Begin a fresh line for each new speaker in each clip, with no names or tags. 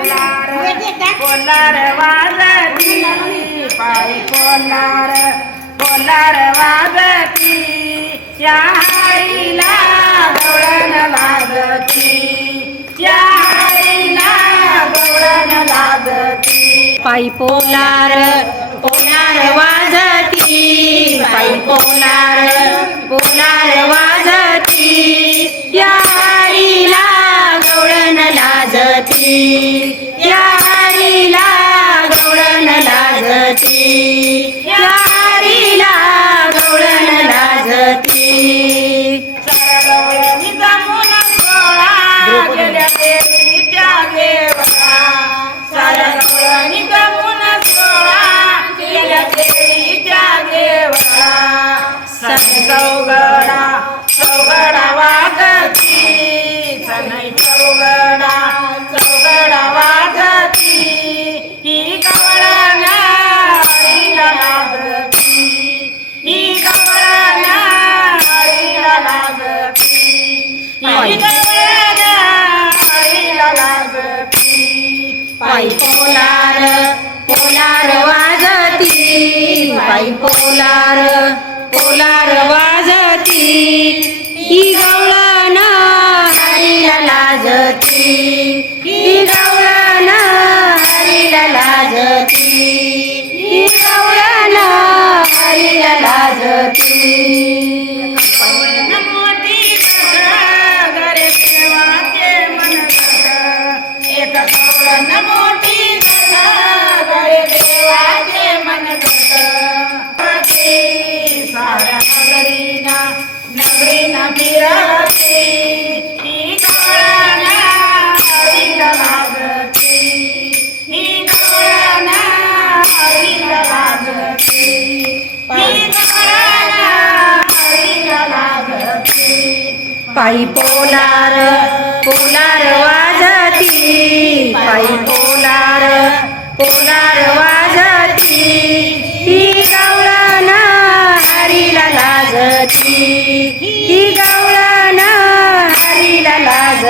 Polar पोलार वाजती. पायी polar पोलार वाजती. या हरीला गवळण लागती या हरीला गवळण लागती
पायी पोलार पोलार वाजती. पायी पोलार पोलार वाजती. या हरीला गवळण लाजती.
चौगडा चौगडा वाजती. सनई चौगडा चौगडा वाजती. ही गवळण हरीला लागती ही गवळण हरीला लागती ही गवळण हरीला लागती
पायी पोलार पोलार वाजती. पायी पोलार ही गवळण हरीला लाजती. ही गवळण हरीला लाजती. ही गवळण हरीला लाजती.
पवन मन नगरीना नगरीना फिरती ही गवळण हरीला लागती ही गवळण हरीला लागती ही
पायी पोलार पोलार वाजती. पायी पोलार पोलार वाज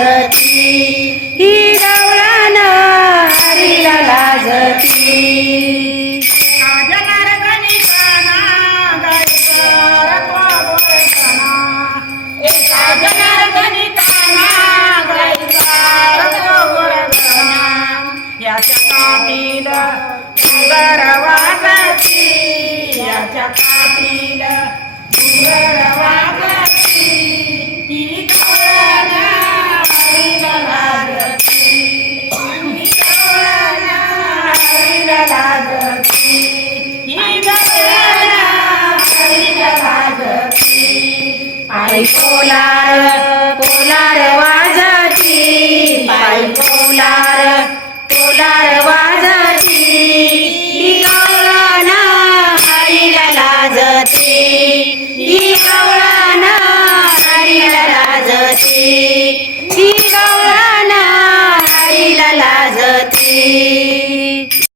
लाजती ही गवळण नारीला लाजती.
Yeah. पाय कोलार कोलार वाजती. पाय कोलार कोलार वाजती. ही गवळण हरीला लाजती. ही गवळण हरीला लाजती. ही गवळण हरीला
लाजती.